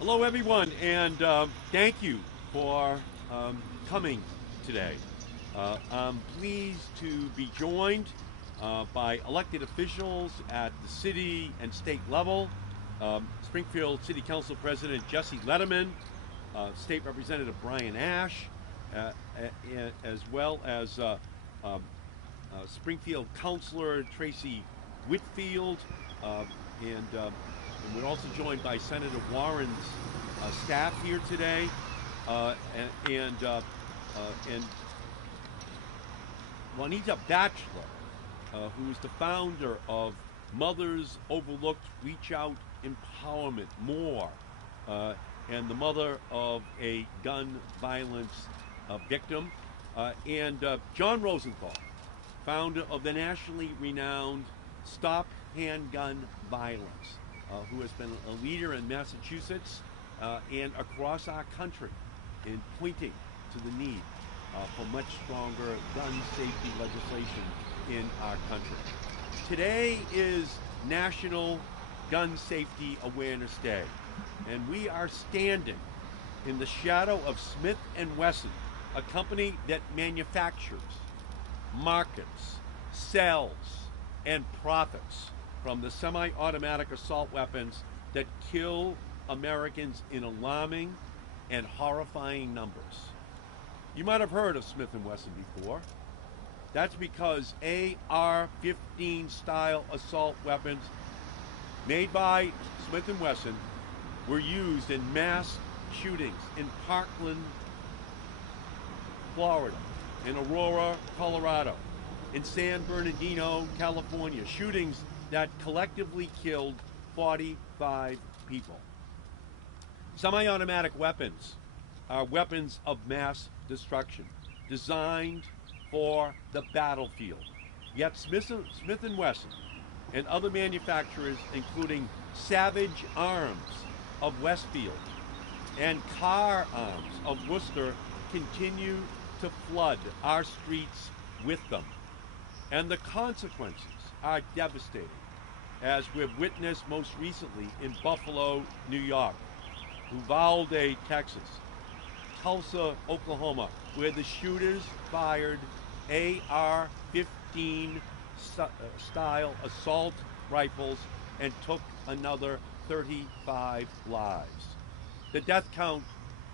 Hello, everyone, and thank you for coming today. I'm pleased to be joined by elected officials at the city and state level. Springfield City Council President Jesse Letterman, State Representative Brian Ash, as well as Springfield Councilor Tracy Whitfield, uh, and we're also joined by Senator Warren's staff here today, and Juanita Batchelor, who is the founder of Mothers Overlooked Reachout Empowerment, uh, and the mother of a gun violence victim, and John Rosenthal, founder of the nationally renowned Stop Handgun Violence, who has been a leader in Massachusetts and across our country in pointing to the need for much stronger gun safety legislation in our country. Today is National Gun Safety Awareness Day, and we are standing in the shadow of Smith Wesson, a company that manufactures, markets, sells, and profits from the semi-automatic assault weapons that kill Americans in alarming and horrifying numbers. You might have heard of Smith & Wesson before. That's because AR-15 style assault weapons made by Smith & Wesson were used in mass shootings in Parkland, Florida, in Aurora, Colorado, in San Bernardino, California, shootings that collectively killed 45 people. Semi-automatic weapons are weapons of mass destruction, designed for the battlefield. Yet Smith & Wesson and other manufacturers, including Savage Arms of Westfield and Car Arms of Worcester, continue to flood our streets with them. And the consequences are devastating, as we've witnessed most recently in Buffalo, New York, Uvalde, Texas, Tulsa, Oklahoma, where the shooters fired AR-15 style assault rifles and took another 35 lives. The death count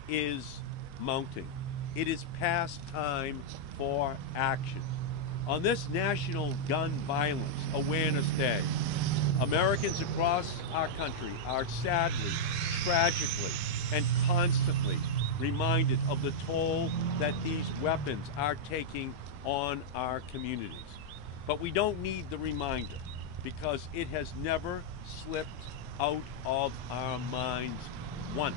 is mounting. It is past time for action. On this National Gun Violence Awareness Day, Americans across our country are sadly, tragically, and constantly reminded of the toll that these weapons are taking on our communities. But we don't need the reminder, because it has never slipped out of our minds once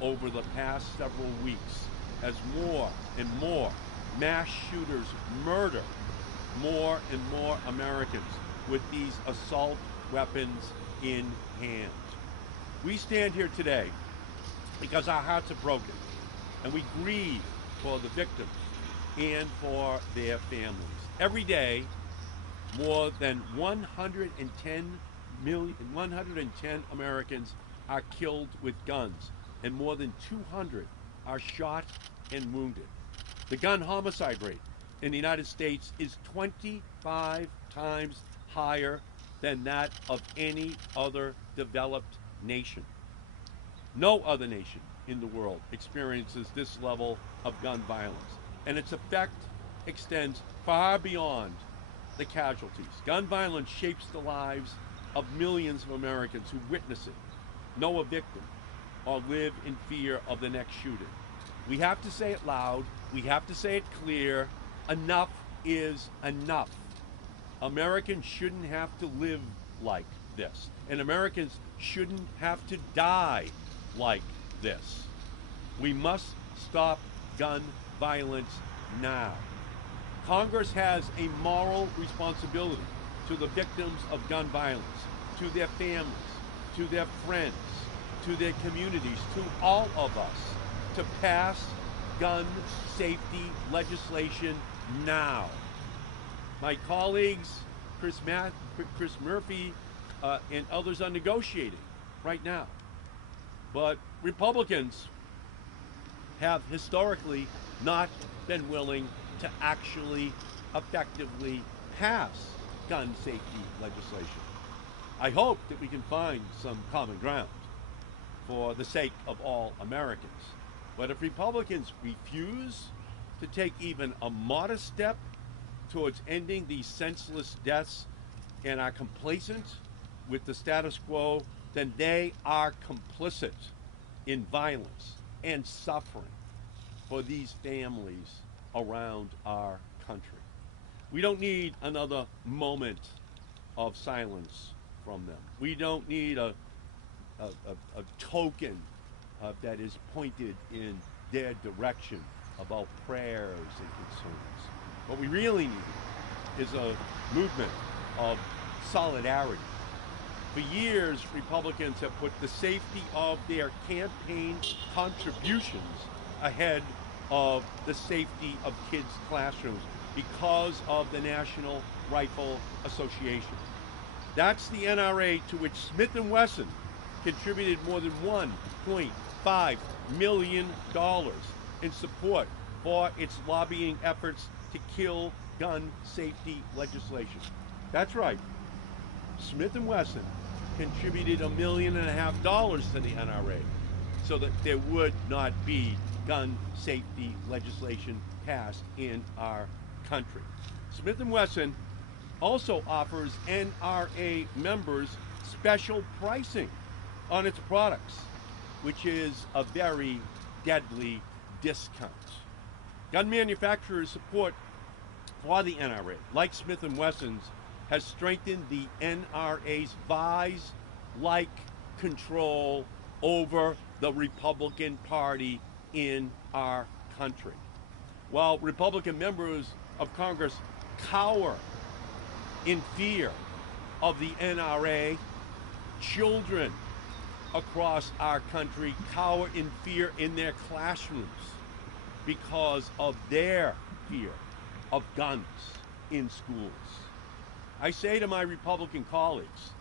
over the past several weeks, as more and more mass shooters murder more and more Americans with these assault weapons in hand. We stand here today because our hearts are broken, and we grieve for the victims and for their families. Every day, more than 110 Americans are killed with guns, and more than 200 are shot and wounded. The gun homicide rate in the United States is 25 times higher than that of any other developed nation. No other nation in the world experiences this level of gun violence, and its effect extends far beyond the casualties. Gun violence shapes the lives of millions of Americans who witness it, know a victim, or live in fear of the next shooting. We have to say it loud. We have to say it clear. Enough is enough. Americans shouldn't have to live like this, and Americans shouldn't have to die like this. We must stop gun violence now. Congress has a moral responsibility to the victims of gun violence, to their families, to their friends, to their communities, to all of us, to pass gun safety legislation now. My colleagues, Chris Murphy, and others are negotiating right now. But Republicans have historically not been willing to actually effectively pass gun safety legislation. I hope that we can find some common ground for the sake of all Americans. But if Republicans refuse to take even a modest step towards ending these senseless deaths and are complacent with the status quo, then they are complicit in violence and suffering for these families around our country. We don't need another moment of silence from them. We don't need a token that is pointed in their direction about prayers and concerns. What we really need is a movement of solidarity. For years, Republicans have put the safety of their campaign contributions ahead of the safety of kids' classrooms because of the National Rifle Association. That's the NRA to which Smith Wesson contributed more than $1.5 million in support for its lobbying efforts to kill gun safety legislation. That's right. Smith Wesson contributed $1.5 million to the NRA so that there would not be gun safety legislation passed in our country. Smith Wesson also offers NRA members special pricing on its products, which is a very deadly discount. Gun manufacturers' support for the NRA, like Smith & Wesson's, has strengthened the NRA's vise-like control over the Republican Party in our country. While Republican members of Congress cower in fear of the NRA, children across our country cower in fear in their classrooms because of their fear of guns in schools. I say to my Republican colleagues,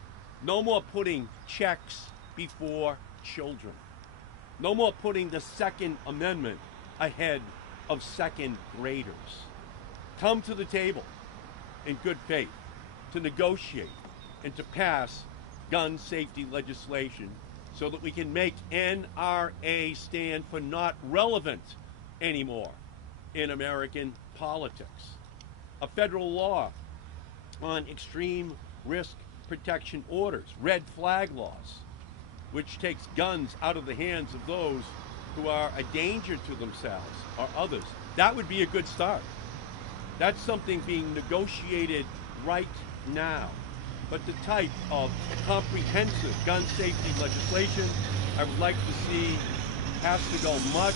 no more putting checks before children. No more putting the Second Amendment ahead of second graders. Come to the table in good faith to negotiate and to pass gun safety legislation so that we can make NRA stand for not relevant anymore in American politics. A federal law on extreme risk protection orders, red flag laws, which takes guns out of the hands of those who are a danger to themselves or others. That would be a good start. That's something being negotiated right now. But the type of comprehensive gun safety legislation I would like to see has to go much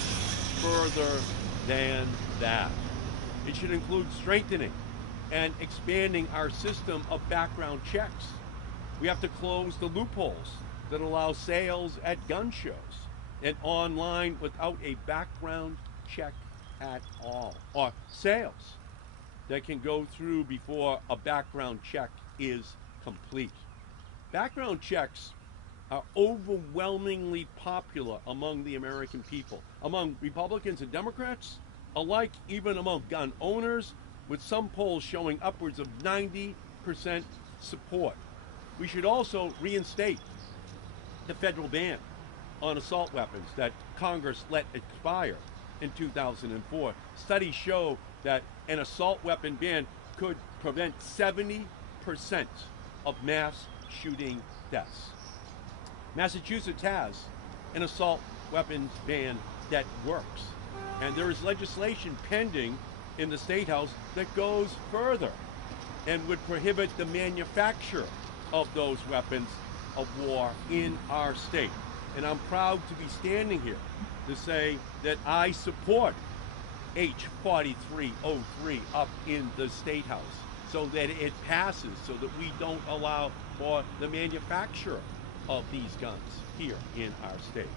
further than that. It should include strengthening and expanding our system of background checks. We have to close the loopholes that allow sales at gun shows and online without a background check at all, or sales that can go through before a background check is complete. Background checks are overwhelmingly popular among the American people, among Republicans and Democrats alike, even among gun owners, with some polls showing upwards of 90% support. We should also reinstate the federal ban on assault weapons that Congress let expire in 2004. Studies show that an assault weapon ban could prevent 70% of mass shooting deaths. Massachusetts has an assault weapons ban that works, and there is legislation pending in the State House that goes further and would prohibit the manufacture of those weapons of war in our state. And I'm proud to be standing here to say that I support H 4303 up in the State House so that it passes, so that we don't allow for the manufacture of these guns here in our state.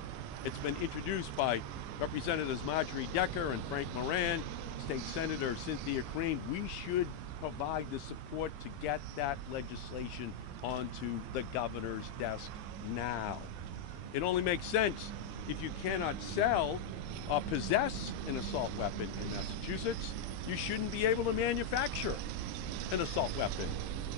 It's been introduced by Representatives Marjorie Decker and Frank Moran, State Senator Cynthia Crean. We should provide the support to get that legislation onto the governor's desk now. It only makes sense if you cannot sell or possess an assault weapon in Massachusetts, you shouldn't be able to manufacture an assault weapon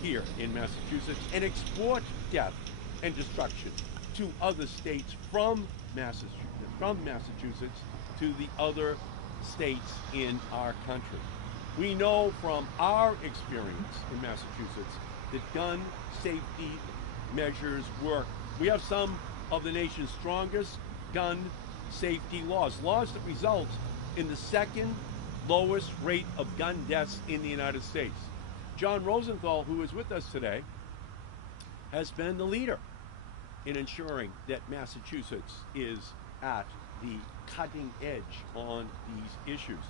here in Massachusetts and export death and destruction to other states from Massachusetts to the other states in our country. We know from our experience in Massachusetts that gun safety measures work. We have some of the nation's strongest gun safety laws that result in the second lowest rate of gun deaths in the United States. John Rosenthal, who is with us today, has been the leader in ensuring that Massachusetts is at the cutting edge on these issues.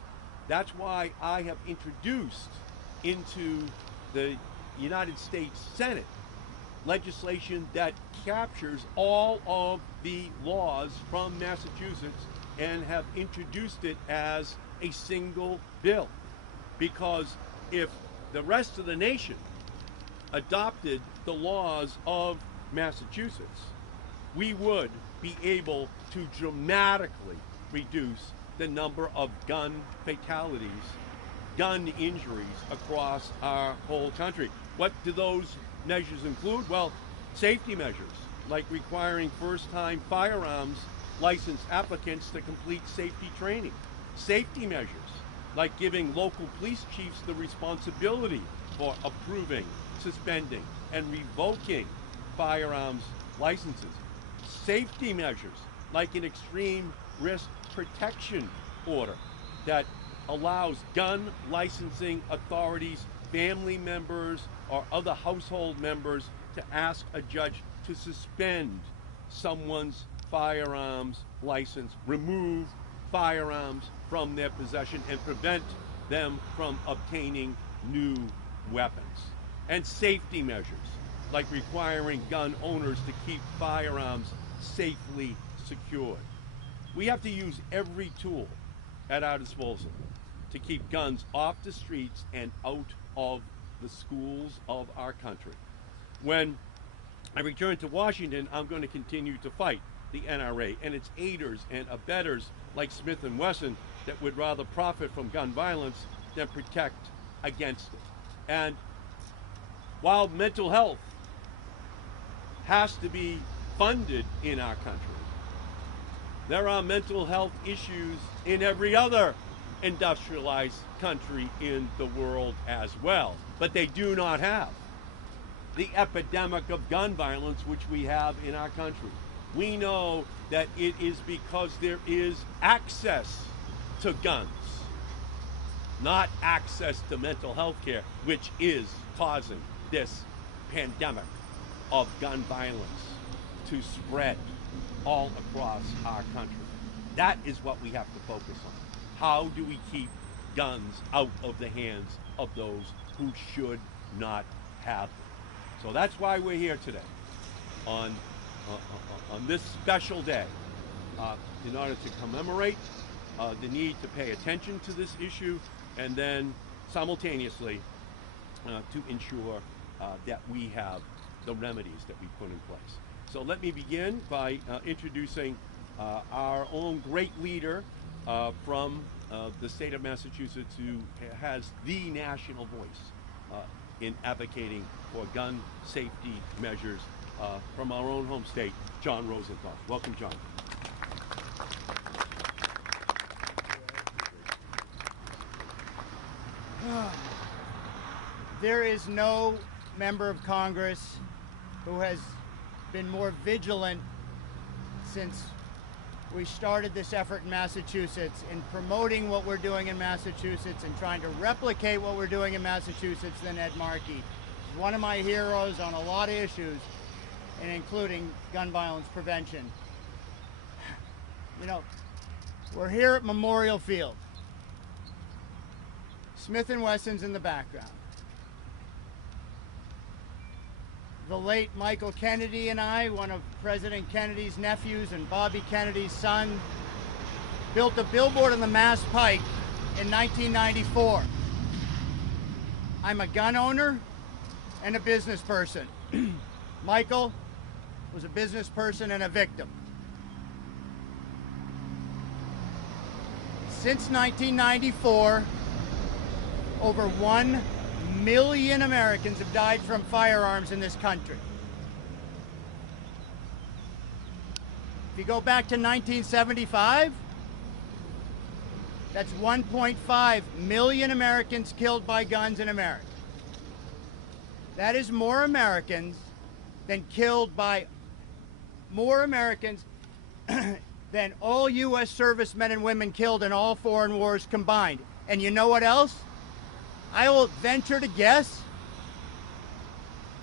That's why I have introduced into the United States Senate legislation that captures all of the laws from Massachusetts and have introduced it as a single bill. Because if the rest of the nation adopted the laws of Massachusetts, we would be able to dramatically reduce the number of gun fatalities, gun injuries across our whole country. What do those measures include? Well, safety measures like requiring first-time firearms license applicants to complete safety training. Safety measures like giving local police chiefs the responsibility for approving, suspending, and revoking firearms licenses. Safety measures like an extreme risk protection order that allows gun licensing authorities, family members, or other household members to ask a judge to suspend someone's firearms license, remove firearms from their possession, and prevent them from obtaining new weapons. And safety measures like requiring gun owners to keep firearms safely secured. We have to use every tool at our disposal to keep guns off the streets and out of the schools of our country. When I return to Washington, I'm going to continue to fight the NRA and its aiders and abettors like Smith and Wesson that would rather profit from gun violence than protect against it. And while mental health has to be funded in our country, there are mental health issues in every other industrialized country in the world as well. But they do not have the epidemic of gun violence which we have in our country. We know that it is because there is access to guns, not access to mental health care, which is causing this pandemic of gun violence to spread all across our country. That is what we have to focus on. How do we keep guns out of the hands of those who should not have them? So that's why we're here today on this special day in order to commemorate the need to pay attention to this issue, and then simultaneously to ensure that we have the remedies that we put in place. So let me begin by introducing our own great leader from the state of Massachusetts, who has the national voice in advocating for gun safety measures from our own home state, John Rosenthal. Welcome, John. There is no member of Congress who has been more vigilant since we started this effort in Massachusetts in promoting what we're doing in Massachusetts and trying to replicate what we're doing in Massachusetts than Ed Markey. He's one of my heroes on a lot of issues, and including gun violence prevention. You know, we're here at Memorial Field. Smith & Wesson's in the background. The late Michael Kennedy and I, one of President Kennedy's nephews and Bobby Kennedy's son, built a billboard on the Mass Pike in 1994. I'm a gun owner and a business person. Michael was a business person and a victim. Since 1994, over 1 million Americans have died from firearms in this country. If you go back to 1975, that's 1.5 million Americans killed by guns in America. That is more Americans than killed by more Americans than all U.S. servicemen and women killed in all foreign wars combined. And you know what else? I will venture to guess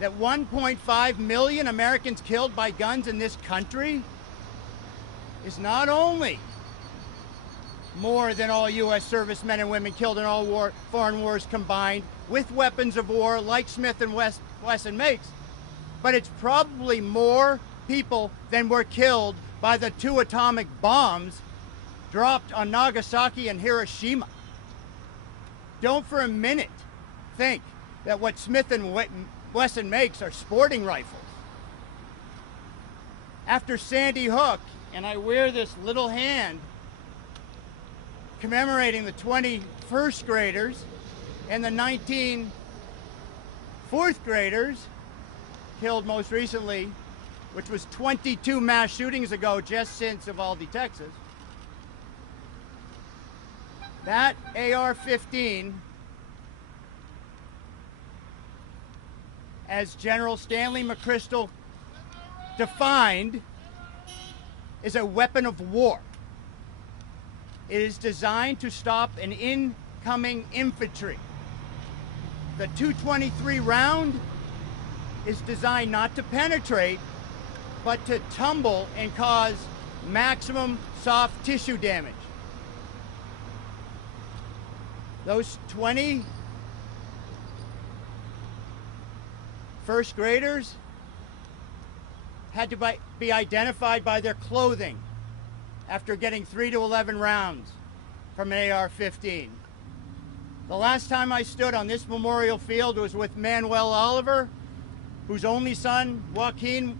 that 1.5 million Americans killed by guns in this country is not only more than all U.S. servicemen and women killed in all foreign wars combined with weapons of war like Smith and Wesson makes, but it's probably more people than were killed by the 2 atomic bombs dropped on Nagasaki and Hiroshima. Don't for a minute think that what Smith and Wesson makes are sporting rifles. After Sandy Hook, and I wear this little hand commemorating the 20 first graders and the 19 fourth graders killed most recently, which was 22 mass shootings ago just since Uvalde, Texas. That AR-15, as General Stanley McChrystal defined, is a weapon of war. It is designed to stop an incoming infantry. The .223 round is designed not to penetrate, but to tumble and cause maximum soft tissue damage. Those 20 first graders had to be identified by their clothing after getting 3 to 11 rounds from an AR-15. The last time I stood on this memorial field was with Manuel Oliver, whose only son, Joaquin,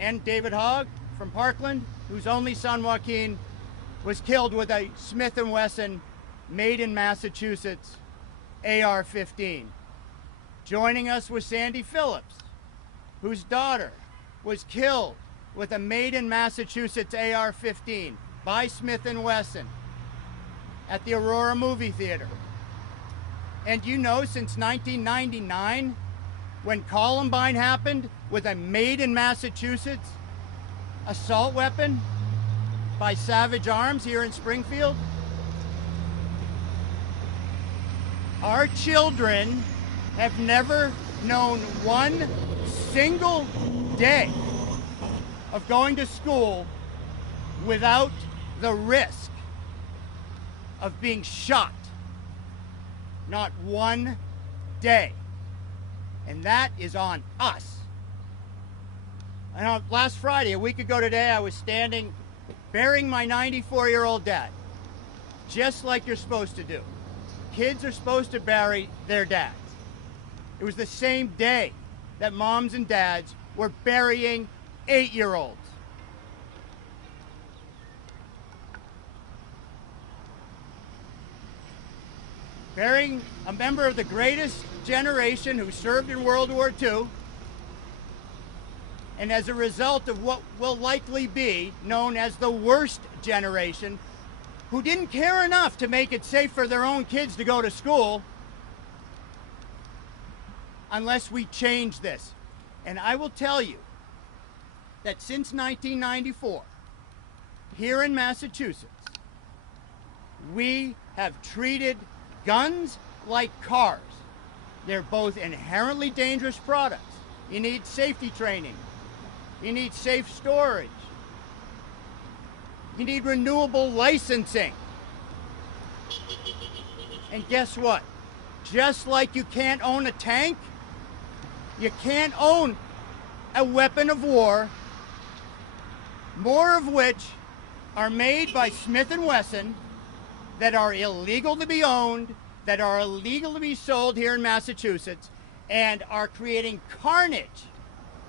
and David Hogg from Parkland, whose only son, Joaquin, was killed with a Smith & Wesson made in Massachusetts AR-15. Joining us was Sandy Phillips, whose daughter was killed with a made in Massachusetts AR-15 by Smith & Wesson at the Aurora movie theater. And you know, since 1999, when Columbine happened with a made in Massachusetts assault weapon by Savage Arms here in Springfield, our children have never known one single day of going to school without the risk of being shot. Not one day. And that is on us. And on last Friday, a week ago today, I was standing burying my 94-year-old dad, just like you're supposed to do. Kids are supposed to bury their dads. It was the same day that moms and dads were burying 8-year-olds. Burying a member of the greatest generation who served in World War II, and as a result of what will likely be known as the worst generation, who didn't care enough to make it safe for their own kids to go to school unless we change this. And I will tell you that since 1994, here in Massachusetts, we have treated guns like cars. They're both inherently dangerous products. You need safety training. You need safe storage. You need renewable licensing. And guess what? Just like you can't own a tank, you can't own a weapon of war, more of which are made by Smith & Wesson, that are illegal to be owned, that are illegal to be sold here in Massachusetts, and are creating carnage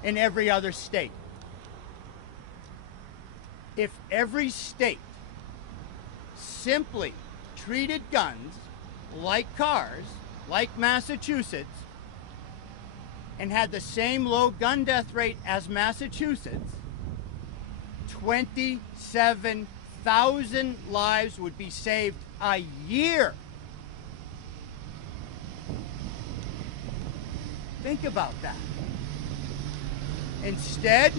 in every other state. If every state simply treated guns like cars, like Massachusetts, and had the same low gun death rate as Massachusetts, 27,000 lives would be saved a year. Think about that. Instead,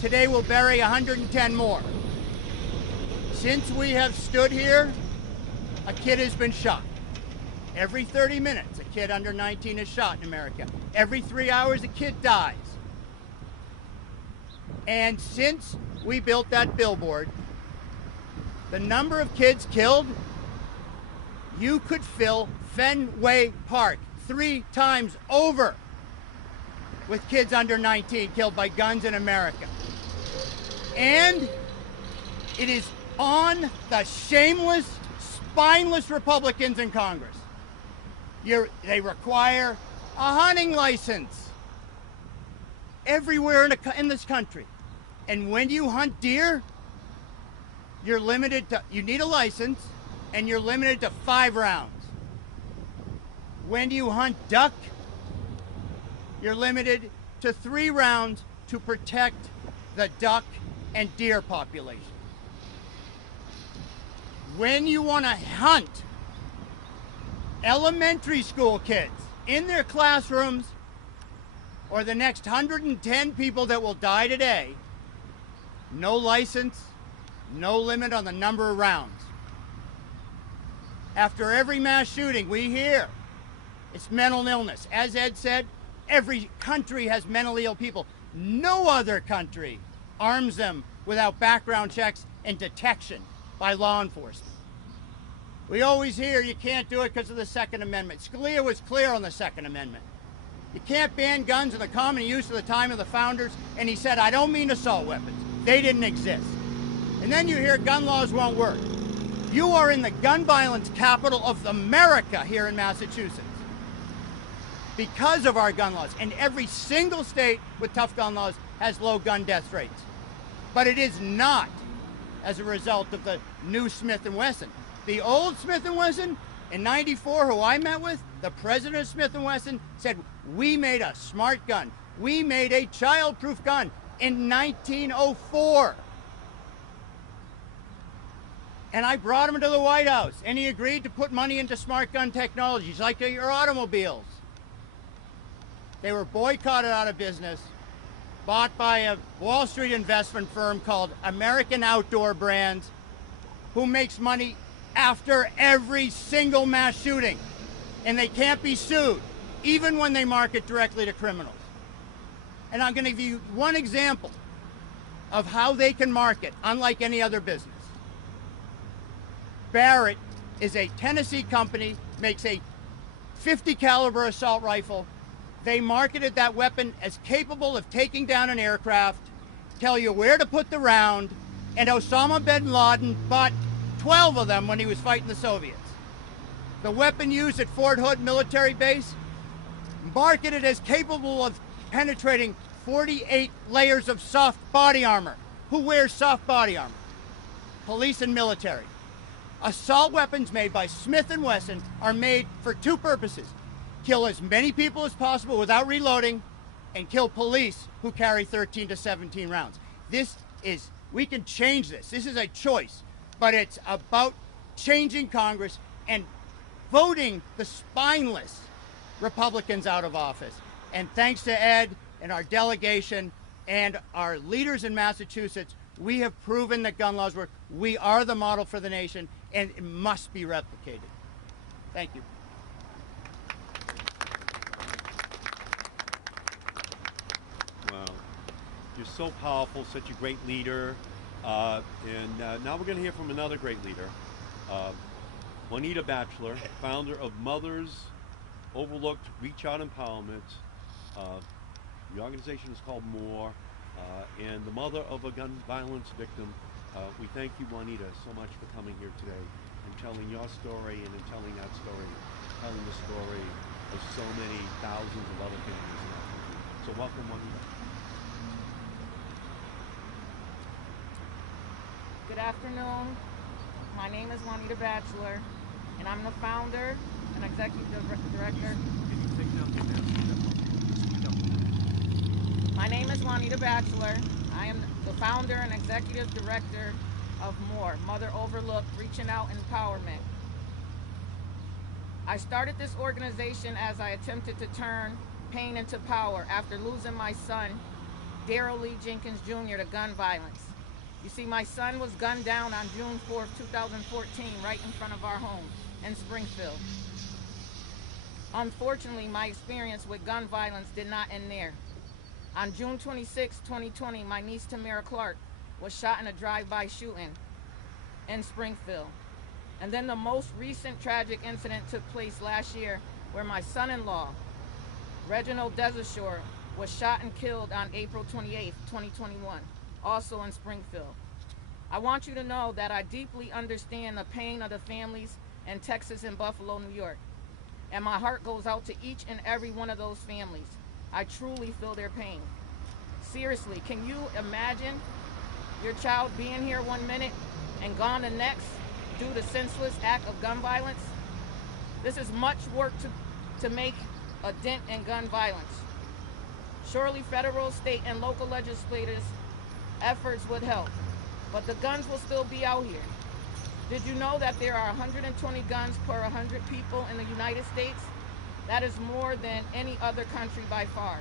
today we'll bury 110 more. Since we have stood here, a kid has been shot. Every 30 minutes, a kid under 19 is shot in America. Every 3 hours, a kid dies. And since we built that billboard, the number of kids killed, you could fill Fenway Park 3 times over with kids under 19 killed by guns in America. And it is on the shameless, spineless Republicans in Congress. They require a hunting license everywhere in this country. And when you hunt deer, you're limited to, you need a license, and you're limited to 5 rounds. When you hunt duck, you're limited to 3 rounds to protect the duck and deer population. When you want to hunt elementary school kids in their classrooms, or the next 110 people that will die today, no license, no limit on the number of rounds. After every mass shooting, we hear it's mental illness. As Ed said, every country has mentally ill people. No other country arms them without background checks and detection by law enforcement. We always hear you can't do it because of the Second Amendment. Scalia was clear on the Second Amendment. You can't ban guns in the common use of the time of the founders, and he said, I don't mean assault weapons. They didn't exist. And then you hear gun laws won't work. You are in the gun violence capital of America here in Massachusetts because of our gun laws. And every single state with tough gun laws has low gun death rates. But it is not as a result of the new Smith Wesson. The old Smith Wesson in '94, who I met with, the president of Smith Wesson said, we made a smart gun. We made a child-proof gun in 1904. And I brought him to the White House, and he agreed to put money into smart gun technologies, like your automobiles. They were boycotted out of business, bought by a Wall Street investment firm called American Outdoor Brands, who makes money after every single mass shooting. And they can't be sued, even when they market directly to criminals. And I'm going to give you one example of how they can market, unlike any other business. Barrett is a Tennessee company, makes a .50 caliber assault rifle. They marketed that weapon as capable of taking down an aircraft, tell you where to put the round, and Osama bin Laden bought 12 of them when he was fighting the Soviets. The weapon used at Fort Hood military base, marketed as capable of penetrating 48 layers of soft body armor. Who wears soft body armor? Police and military. Assault weapons made by Smith Wesson are made for 2 purposes. Kill as many people as possible without reloading, and kill police who carry 13 to 17 rounds. We can change this. This is a choice, but it's about changing Congress and voting the spineless Republicans out of office. And thanks to Ed and our delegation and our leaders in Massachusetts, we have proven that gun laws work. We are the model for the nation, and it must be replicated. Thank you. Wow. You're so powerful, such a great leader. Now we're going to hear from another great leader, Juanita Batchelor, founder of Mothers Overlooked Reachout Empowerment. The organization is called MORE, and the mother of a gun violence victim. We thank you, Juanita, so much for coming here today and telling your story and in telling that story, telling the story of so many thousands of other families in our country. So welcome, Juanita. Good afternoon. My name is Juanita Batchelor. and I'm the founder and executive director. My name is Juanita Batchelor. I am the founder and executive director of MORE, Mothers Overlooked Reachout Empowerment. I started this organization as I attempted to turn pain into power after losing my son, Darrell Lee Jenkins Jr., to gun violence. You see, my son was gunned down on June 4th, 2014, right in front of our home in Springfield. Unfortunately, my experience with gun violence did not end there. On June 26, 2020, my niece Tamara Clark was shot in a drive-by shooting in Springfield. And then the most recent tragic incident took place last year where my son-in-law, Reginald Desashore, was shot and killed on April 28, 2021, also in Springfield. I want you to know that I deeply understand the pain of the families in Texas and Buffalo, New York. And my heart goes out to each and every one of those families. I truly feel their pain. Seriously, can you imagine your child being here 1 minute and gone the next due to senseless act of gun violence? This is much work to make a dent in gun violence. Surely federal, state, and local legislators' efforts would help, but the guns will still be out here. Did you know that there are 120 guns per 100 people in the United States? That is more than any other country by far.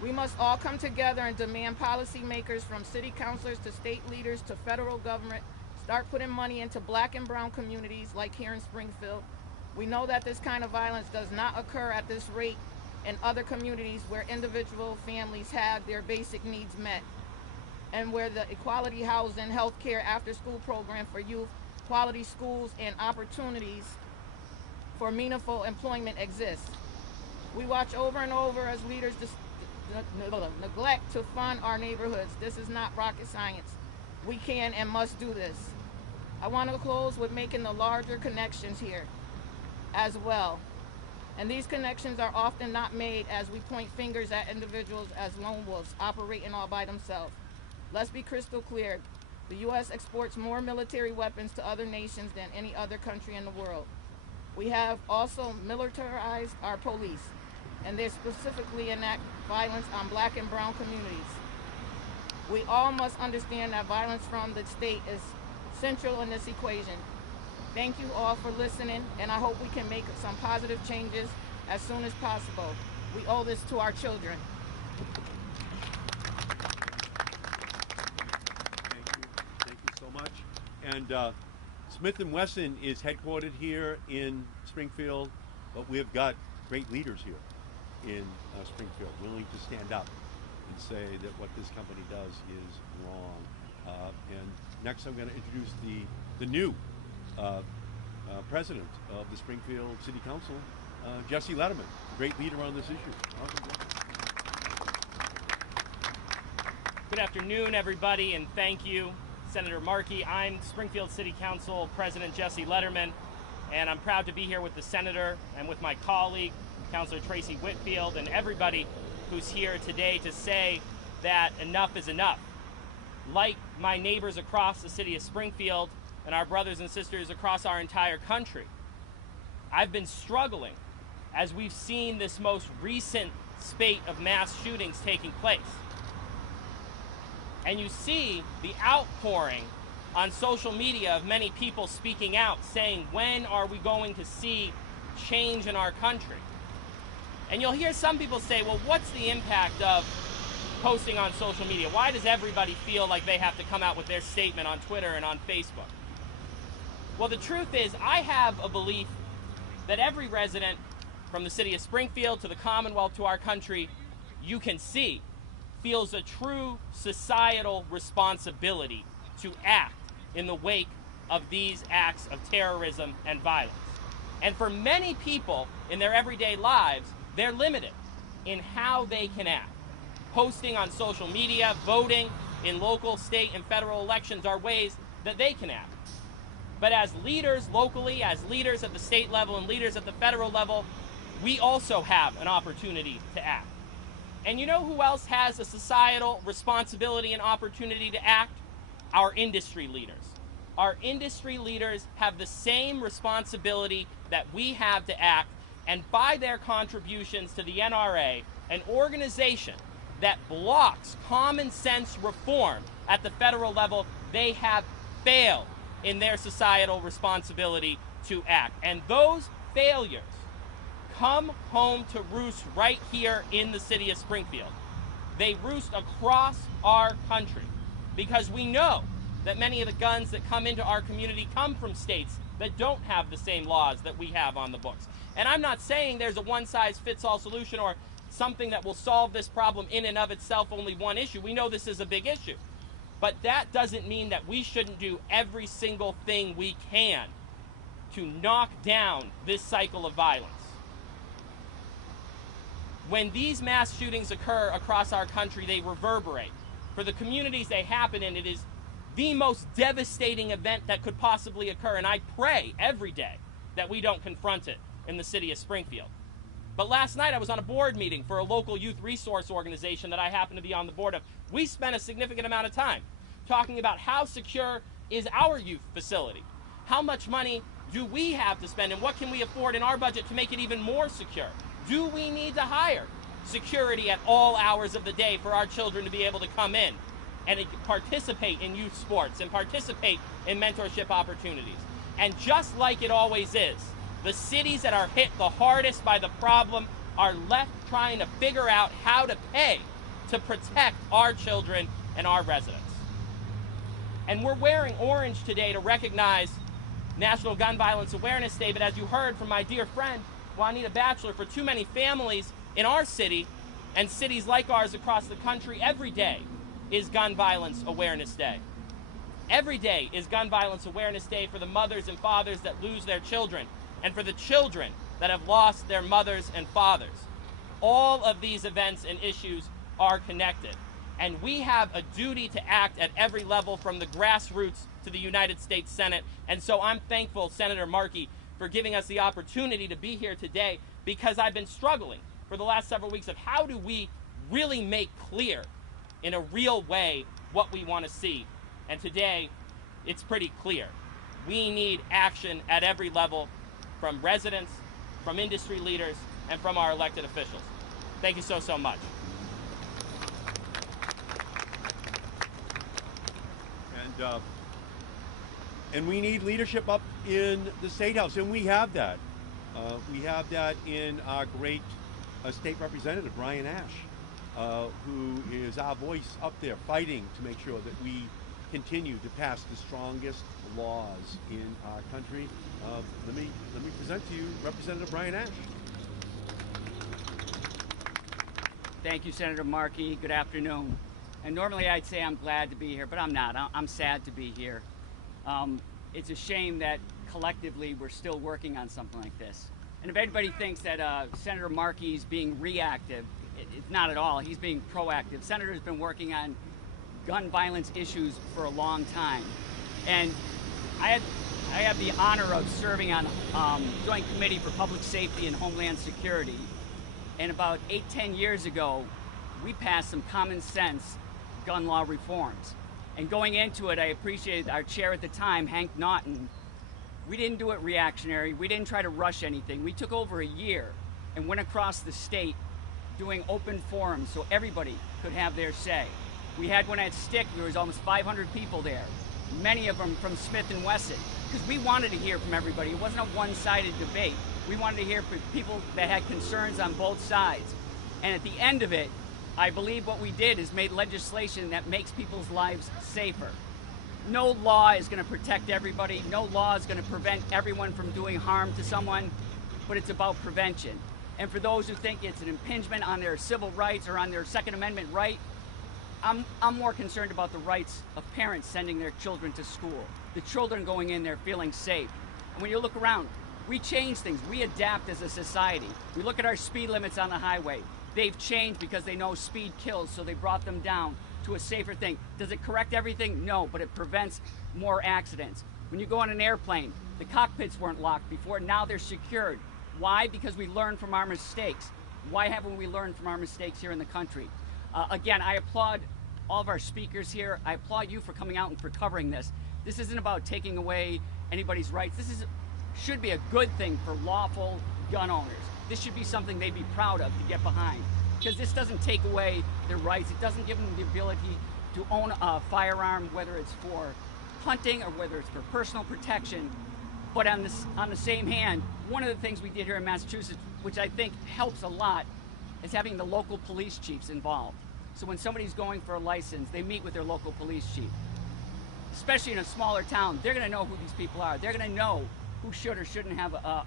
We must all come together and demand policymakers, from city councilors to state leaders to federal government, start putting money into black and brown communities like here in Springfield. We know that this kind of violence does not occur at this rate in other communities where individual families have their basic needs met, and where the equality housing, healthcare, after-school program for youth, quality schools, and opportunities for meaningful employment exists. We watch over and over as leaders neglect to fund our neighborhoods. This is not rocket science. We can and must do this. I want to close with making the larger connections here as well. And these connections are often not made as we point fingers at individuals as lone wolves operating all by themselves. Let's be crystal clear. The U.S. exports more military weapons to other nations than any other country in the world. We have also militarized our police, and they specifically enact violence on black and brown communities. We all must understand that violence from the state is central in this equation. Thank you all for listening, and I hope we can make some positive changes as soon as possible. We owe this to our children. Thank you so much. And Smith & Wesson is headquartered here in Springfield, but we have got great leaders here in Springfield, willing to stand up and say that what this company does is wrong. And next I'm going to introduce the new president of the Springfield City Council, Jesse Letterman, a great leader on this issue. Good afternoon, everybody, and thank you, Senator Markey. I'm Springfield City Council President Jesse Letterman, and I'm proud to be here with the Senator and with my colleague, Councilor Tracy Whitfield, and everybody who's here today to say that enough is enough. Like my neighbors across the city of Springfield and our brothers and sisters across our entire country, I've been struggling as we've seen this most recent spate of mass shootings taking place. And you see the outpouring on social media of many people speaking out, saying, when are we going to see change in our country? And you'll hear some people say, well, what's the impact of posting on social media? Why does everybody feel like they have to come out with their statement on Twitter and on Facebook? Well, the truth is, I have a belief that every resident, from the city of Springfield to the Commonwealth to our country, you can see, feels a true societal responsibility to act in the wake of these acts of terrorism and violence. And for many people in their everyday lives, they're limited in how they can act. Posting on social media, voting in local, state, and federal elections are ways that they can act. But as leaders locally, as leaders at the state level and leaders at the federal level, we also have an opportunity to act. And you know who else has a societal responsibility and opportunity to act? Our industry leaders. our industry leaders have the same responsibility that we have to act, and by their contributions to the NRA, an organization that blocks common sense reform at the federal level, they have failed in their societal responsibility to act. And those failures come home to roost right here in the city of Springfield. They roost across our country because we know that many of the guns that come into our community come from states that don't have the same laws that we have on the books. And I'm not saying there's a one-size-fits-all solution or something that will solve this problem in and of itself, only one issue. We know this is a big issue. But that doesn't mean that we shouldn't do every single thing we can to knock down this cycle of violence. When these mass shootings occur across our country, they reverberate. For the communities they happen in, it is the most devastating event that could possibly occur, and I pray every day that we don't confront it in the city of Springfield. But last night I was on a board meeting for a local youth resource organization that I happen to be on the board of. We spent a significant amount of time talking about how secure is our youth facility. How much money do we have to spend, and what can we afford in our budget to make it even more secure? Do we need to hire security at all hours of the day for our children to be able to come in and participate in youth sports and participate in mentorship opportunities? And just like it always is, the cities that are hit the hardest by the problem are left trying to figure out how to pay to protect our children and our residents. And we're wearing orange today to recognize National Gun Violence Awareness Day, but as you heard from my dear friend Juanita Batchelor, for too many families in our city and cities like ours across the country, every day is Gun Violence Awareness Day. Every day is Gun Violence Awareness Day for the mothers and fathers that lose their children, and for the children that have lost their mothers and fathers. All of these events and issues are connected, and we have a duty to act at every level, from the grassroots to the United States Senate. And so I'm thankful, Senator Markey, for giving us the opportunity to be here today, because I've been struggling for the last several weeks of how do we really make clear in a real way what we want to see. And today, it's pretty clear. We need action at every level, from residents, from industry leaders, and from our elected officials. Thank you so, so much. And we need leadership up in the State House, and we have that. We have that in our great State Representative, Brian Ash, who is our voice up there fighting to make sure that we continue to pass the strongest laws in our country. Let me present to you Representative Brian Ash. Thank you, Senator Markey. Good afternoon. And normally I'd say I'm glad to be here, but I'm not. I'm sad to be here. It's a shame that collectively we're still working on something like this. And if anybody thinks that Senator Markey's being reactive, it's not at all. He's being proactive. Senator's been working on gun violence issues for a long time. And I have the honor of serving on Joint Committee for Public Safety and Homeland Security. And about 8-10 years ago, we passed some common sense gun law reforms. And going into it, I appreciated our chair at the time, Hank Naughton. We didn't do it reactionary. We didn't try to rush anything. We took over a year and went across the state doing open forums so everybody could have their say. We had one at Stick. There was almost 500 people there, many of them from Smith and Wesson, because we wanted to hear from everybody. It wasn't a one-sided debate. We wanted to hear from people that had concerns on both sides. And at the end of it, I believe what we did is made legislation that makes people's lives safer. No law is going to protect everybody. No law is going to prevent everyone from doing harm to someone, but it's about prevention. And for those who think it's an impingement on their civil rights or on their Second Amendment right, I'm more concerned about the rights of parents sending their children to school, the children going in there feeling safe. And when you look around, we change things. We adapt as a society. We look at our speed limits on the highway. They've changed because they know speed kills, so they brought them down to a safer thing. Does it correct everything? No, but it prevents more accidents. When you go on an airplane, the cockpits weren't locked before. Now they're secured. Why? Because we learned from our mistakes. Why haven't we learned from our mistakes here in the country? Again, I applaud all of our speakers here. I applaud you for coming out and for covering this. This isn't about taking away anybody's rights. Should be a good thing for lawful gun owners. This should be something they'd be proud of to get behind, because this doesn't take away their rights. It doesn't give them the ability to own a firearm, whether it's for hunting or whether it's for personal protection. But on the same hand, one of the things we did here in Massachusetts, which I think helps a lot, is having the local police chiefs involved. So when somebody's going for a license, they meet with their local police chief. Especially in a smaller town, they're going to know who these people are. They're going to know who should or shouldn't have a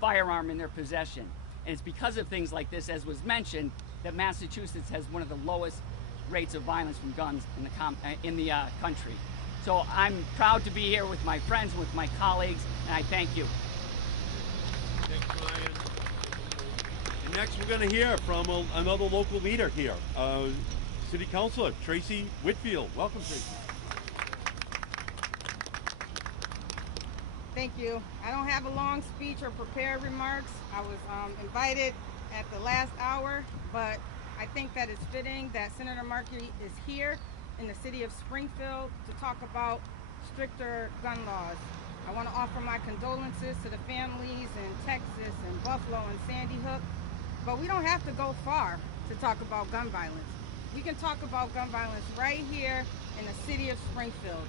firearm in their possession. And it's because of things like this, as was mentioned, that Massachusetts has one of the lowest rates of violence from guns in the country. So I'm proud to be here with my friends, with my colleagues, and I thank you. Thanks, Ryan. And next we're going to hear from another local leader here, City Councilor Tracy Whitfield. Welcome, Tracy. Thank you. I don't have a long speech or prepared remarks. I was invited at the last hour, but I think that it's fitting that Senator Markey is here in the city of Springfield to talk about stricter gun laws. I want to offer my condolences to the families in Texas and Buffalo and Sandy Hook, but we don't have to go far to talk about gun violence. We can talk about gun violence right here in the city of Springfield.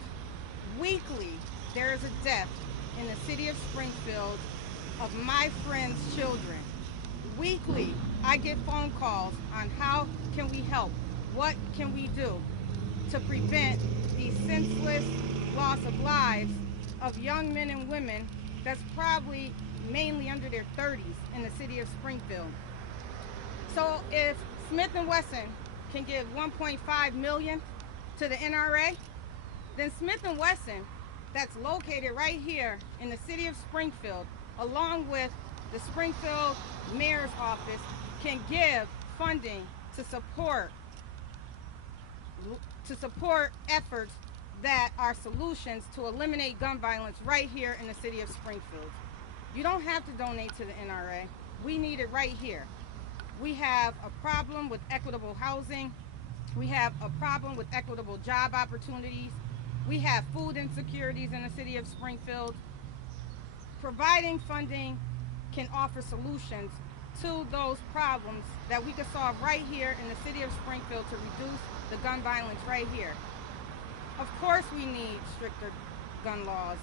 Weekly, there is a death in the city of Springfield of my friends' children. Weekly, I get phone calls on how can we help, what can we do to prevent the senseless loss of lives of young men and women that's probably mainly under their 30s in the city of Springfield. So if Smith Wesson can give $1.5 million to the NRA, then Smith Wesson, that's located right here in the city of Springfield, along with the Springfield Mayor's Office, can give funding to support efforts that are solutions to eliminate gun violence right here in the city of Springfield. You don't have to donate to the NRA. We need it right here. We have a problem with equitable housing. We have a problem with equitable job opportunities. We have food insecurities in the city of Springfield. Providing funding can offer solutions to those problems that we can solve right here in the city of Springfield to reduce the gun violence right here. Of course we need stricter gun laws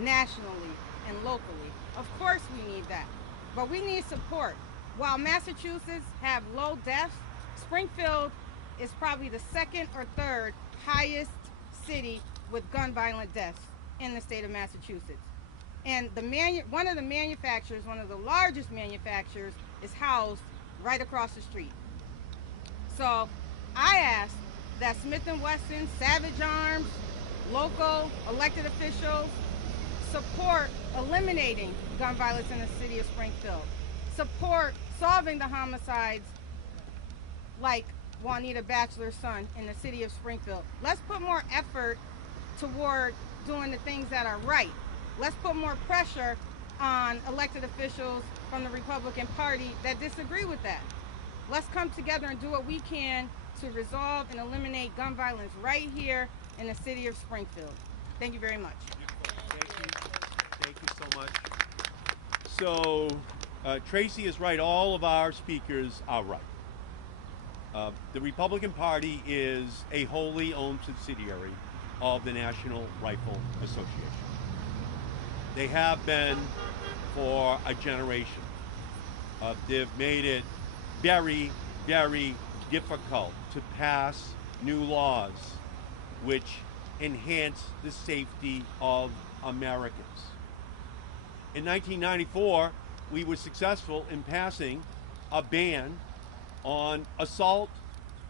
nationally and locally. Of course we need that. But we need support. While Massachusetts have low deaths, Springfield is probably the second or third highest city with gun violent deaths in the state of Massachusetts. And one of the manufacturers, one of the largest manufacturers, is housed right across the street. So I ask that Smith & Wesson, Savage Arms, local elected officials support eliminating gun violence in the city of Springfield. Support solving the homicides like Juanita Batchelor's son in the city of Springfield. Let's put more effort toward doing the things that are right. Let's put more pressure on elected officials from the Republican Party that disagree with that. Let's come together and do what we can to resolve and eliminate gun violence right here in the city of Springfield. Thank you very much. Thank you so much. So Tracy is right. All of our speakers are right. The Republican Party is a wholly owned subsidiary of the National Rifle Association. They have been for a generation. They've made it very, very difficult to pass new laws which enhance the safety of Americans. In 1994, we were successful in passing a ban on assault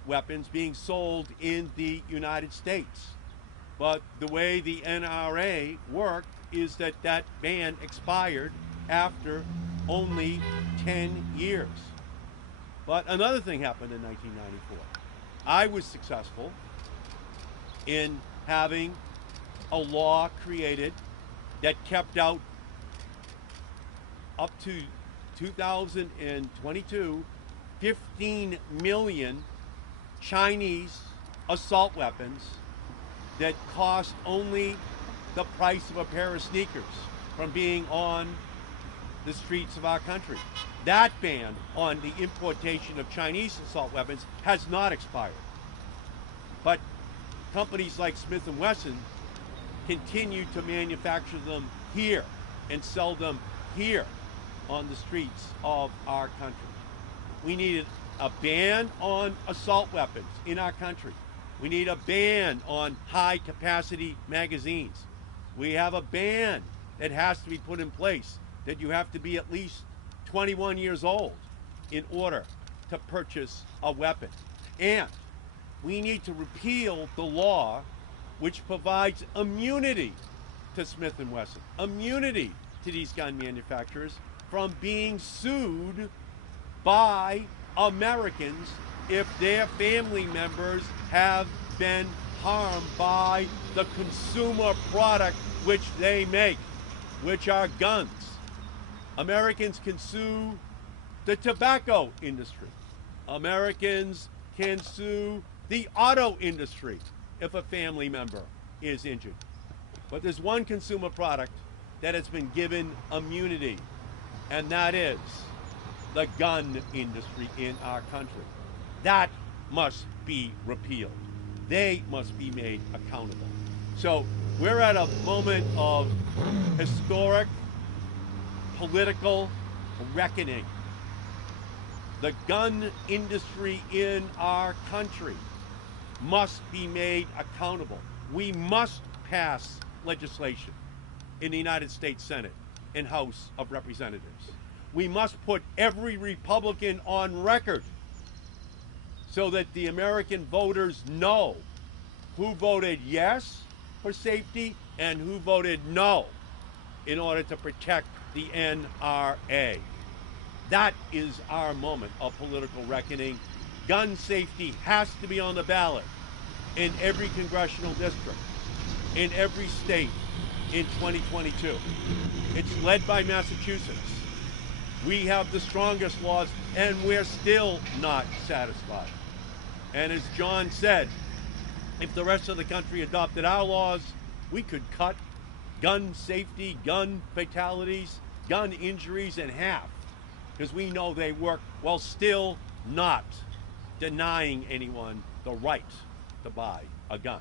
weapons being sold in the United States. But the way the NRA worked is that that ban expired after only 10 years. But another thing happened in 1994. I was successful in having a law created that kept out up to 2022 15 million Chinese assault weapons that cost only the price of a pair of sneakers from being on the streets of our country. That ban on the importation of Chinese assault weapons has not expired. But companies like Smith Wesson continue to manufacture them here and sell them here on the streets of our country. We need a ban on assault weapons in our country. We need a ban on high-capacity magazines. We have a ban that has to be put in place that you have to be at least 21 years old in order to purchase a weapon. And we need to repeal the law which provides immunity to Smith & Wesson, immunity to these gun manufacturers from being sued by Americans if their family members have been harmed by the consumer product which they make, which are guns. Americans can sue the tobacco industry. Americans can sue the auto industry if a family member is injured. But there's one consumer product that has been given immunity, and that is the gun industry in our country. That must be repealed. They must be made accountable. So we're at a moment of historic political reckoning. The gun industry in our country must be made accountable. We must pass legislation in the United States Senate and House of Representatives. We must put every Republican on record so that the American voters know who voted yes for safety and who voted no in order to protect the NRA. That is our moment of political reckoning. Gun safety has to be on the ballot in every congressional district, in every state in 2022. It's led by Massachusetts. We have the strongest laws, and we're still not satisfied. And as John said, if the rest of the country adopted our laws, we could cut gun safety, gun fatalities, gun injuries in half, because we know they work while still not denying anyone the right to buy a gun.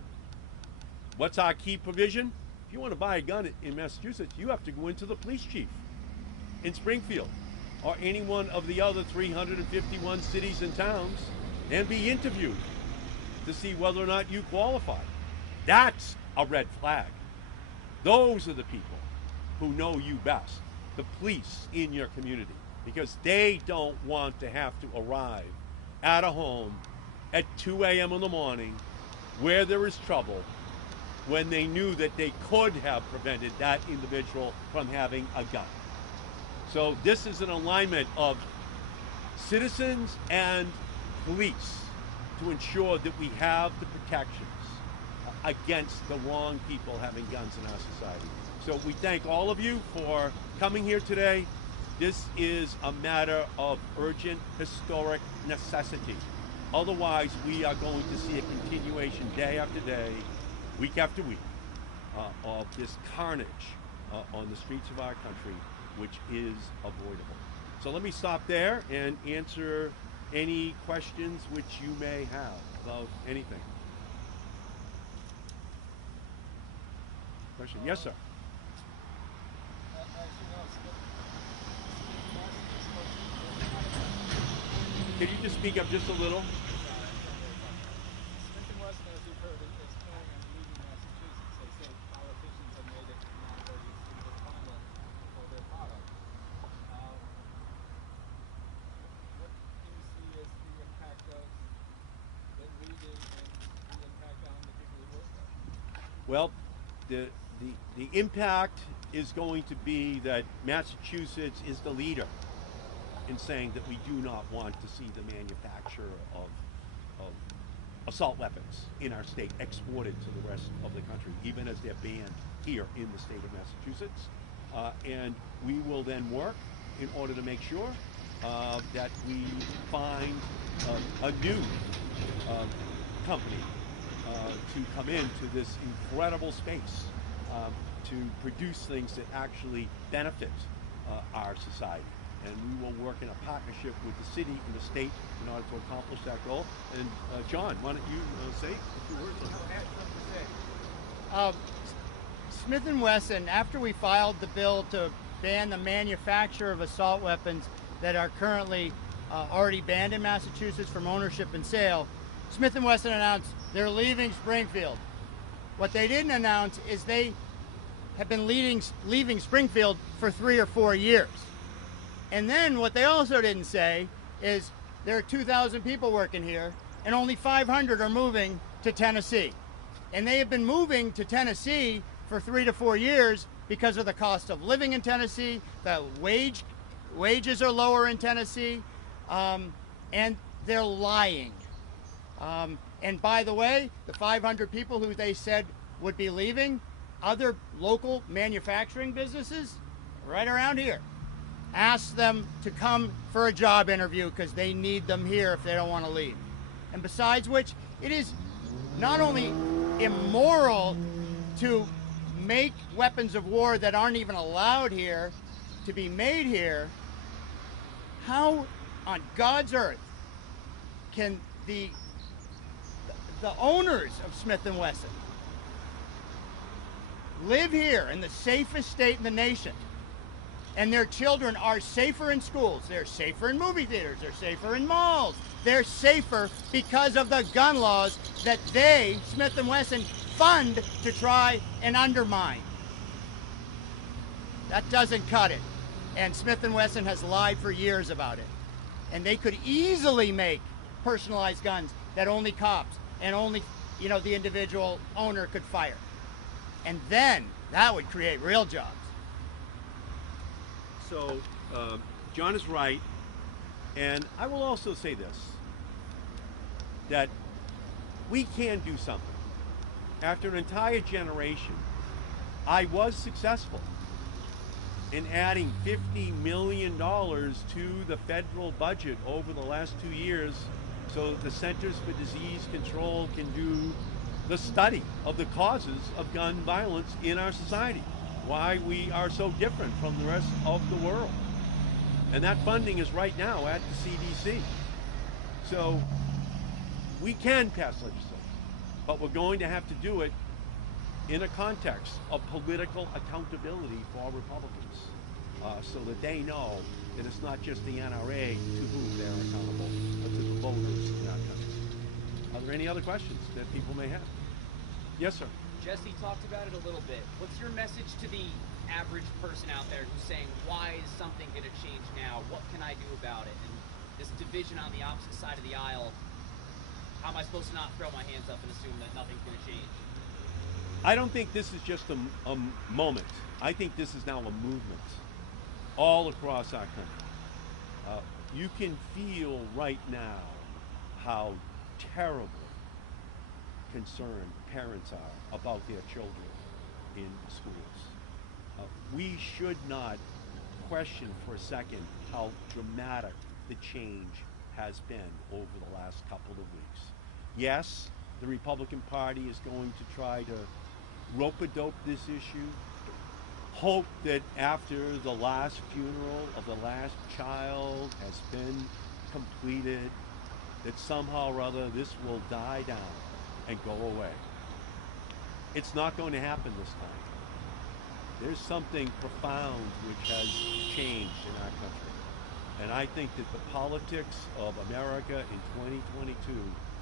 What's our key provision? If you want to buy a gun in Massachusetts, you have to go into the police chief in Springfield or any one of the other 351 cities and towns and be interviewed to see whether or not you qualify. That's a red flag. Those are the people who know you best, the police in your community, because they don't want to have to arrive at a home at 2 a.m. in the morning where there is trouble when they knew that they could have prevented that individual from having a gun. So this is an alignment of citizens and police to ensure that we have the protections against the wrong people having guns in our society. So we thank all of you for coming here today. This is a matter of urgent, historic necessity. Otherwise, we are going to see a continuation day after day, week after week, of this carnage on the streets of our country, which is avoidable. So let me stop there and answer any questions which you may have about anything. Question? Yes, sir. Can you just speak up just a little? Smith & Wesson, as you've heard, is planning on leaving Massachusetts. They say politicians have made it now very incumbent for their product. What do you see as the impact of them leaving and the impact on the people who work there? Well, the impact is going to be that Massachusetts is the leader in saying that we do not want to see the manufacture of assault weapons in our state exported to the rest of the country, even as they're banned here in the state of Massachusetts. And we will then work in order to make sure that we find a new company to come into this incredible space to produce things that actually benefit our society. And we will work in a partnership with the city and the state in order to accomplish that goal. And John, why don't you say a few words on that? Smith Wesson, after we filed the bill to ban the manufacture of assault weapons that are currently already banned in Massachusetts from ownership and sale, Smith Wesson announced they're leaving Springfield. What they didn't announce is they have been leaving Springfield for 3 or 4 years. And then what they also didn't say is there are 2,000 people working here and only 500 are moving to Tennessee. And they have been moving to Tennessee for 3 to 4 years because of the cost of living in Tennessee, the wages are lower in Tennessee, and they're lying. And by the way, the 500 people who they said would be leaving, other local manufacturing businesses right around here asked them to come for a job interview because they need them here if they don't want to leave. And besides which, it is not only immoral to make weapons of war that aren't even allowed here to be made here, how on God's earth can the owners of Smith & Wesson live here in the safest state in the nation, and their children are safer in schools, they're safer in movie theaters, they're safer in malls, they're safer because of the gun laws that they, Smith & Wesson, fund to try and undermine? That doesn't cut it. And Smith & Wesson has lied for years about it. And they could easily make personalized guns that only cops and only, the individual owner could fire. And then that would create real jobs. So, John is right, and I will also say this, that we can do something. After an entire generation, I was successful in adding $50 million to the federal budget over the last 2 years so that the Centers for Disease Control can do the study of the causes of gun violence in our society, why we are so different from the rest of the world. And that funding is right now at the CDC. So we can pass legislation, but we're going to have to do it in a context of political accountability for Republicans, so that they know that it's not just the NRA to whom they're accountable, but to the voters in our country. Are there any other questions that people may have? Yes, sir. Jesse talked about it a little bit. What's your message to the average person out there who's saying, why is something going to change now? What can I do about it? And this division on the opposite side of the aisle, how am I supposed to not throw my hands up and assume that nothing's going to change? I don't think this is just a moment. I think this is now a movement all across our country. You can feel right now how terribly concerned parents are about their children in schools. We should not question for a second how dramatic the change has been over the last couple of weeks. Yes, the Republican Party is going to try to rope-a-dope this issue, hope that after the last funeral of the last child has been completed, that somehow or other this will die down and go away. It's not going to happen this time. There's something profound which has changed in our country. And I think that the politics of America in 2022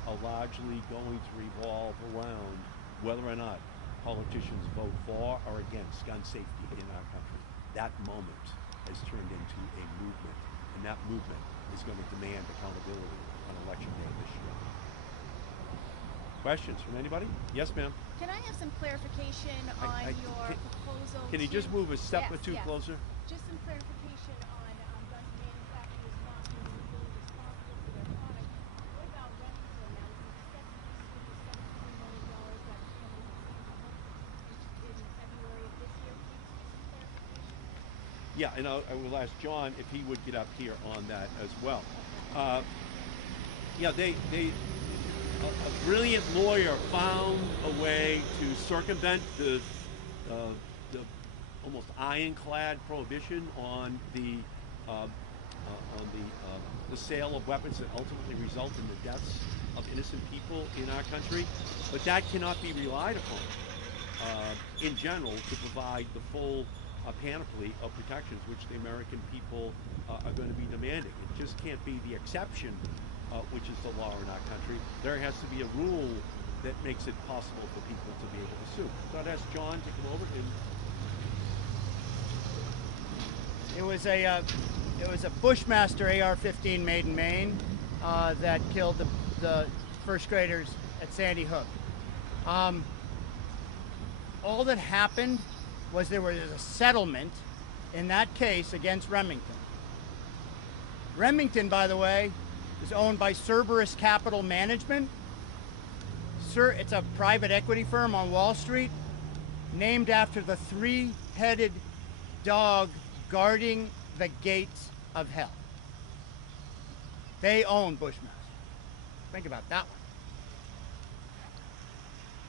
are largely going to revolve around whether or not politicians vote for or against gun safety in our country. That moment has turned into a movement, and that movement is going to demand accountability on election day this year. Questions from anybody? Yes, ma'am. Can I have some clarification on your proposal? Can you just move a step or two closer? Just some clarification on gun manufacturers not being legally responsible for their product. What about Remington? Now, you accepted this $17 million that was coming in February of this year. Can you just give some clarification? Yeah, and I will ask John if he would get up here on that as well. Yeah, a brilliant lawyer found a way to circumvent the almost ironclad prohibition on the sale of weapons that ultimately result in the deaths of innocent people in our country. But that cannot be relied upon in general to provide the full panoply of protections which the American people are going to be demanding. It just can't be the exception, which is the law in our country. There has to be a rule that makes it possible for people to be able to sue. So I'd ask John to come over and. It was a Bushmaster AR-15 made in Maine that killed the first graders at Sandy Hook. All that happened was there was a settlement in that case against Remington. Remington, by the way, is owned by Cerberus Capital Management. It's a private equity firm on Wall Street named after the three-headed dog guarding the gates of hell. They own Bushmaster. Think about that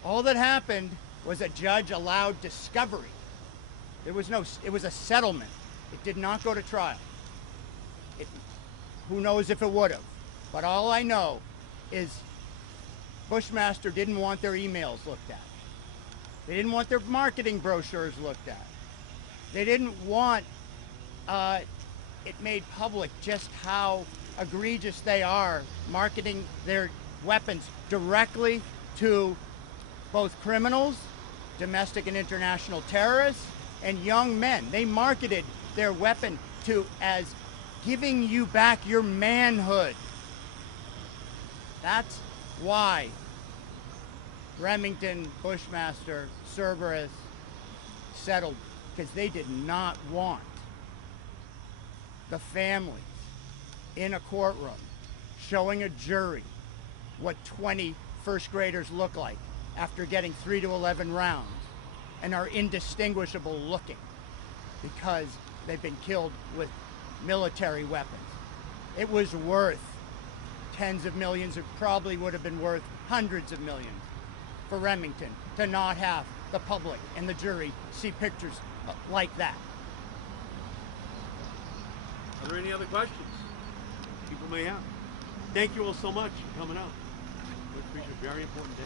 one. All that happened was a judge allowed discovery. It was a settlement. It did not go to trial. Who knows if it would have. But all I know is Bushmaster didn't want their emails looked at. They didn't want their marketing brochures looked at. They didn't want it made public just how egregious they are marketing their weapons directly to both criminals, domestic and international terrorists, and young men. They marketed their weapon as giving you back your manhood. That's why Remington, Bushmaster, Cerberus settled, because they did not want the families in a courtroom showing a jury what 20 first graders look like after getting 3 to 11 rounds and are indistinguishable looking because they've been killed with military weapons. It was worth tens of millions. It probably would have been worth hundreds of millions for Remington to not have the public and the jury see pictures like that. Are there any other questions people may have? Thank you all so much for coming out. We appreciate it. Very important day.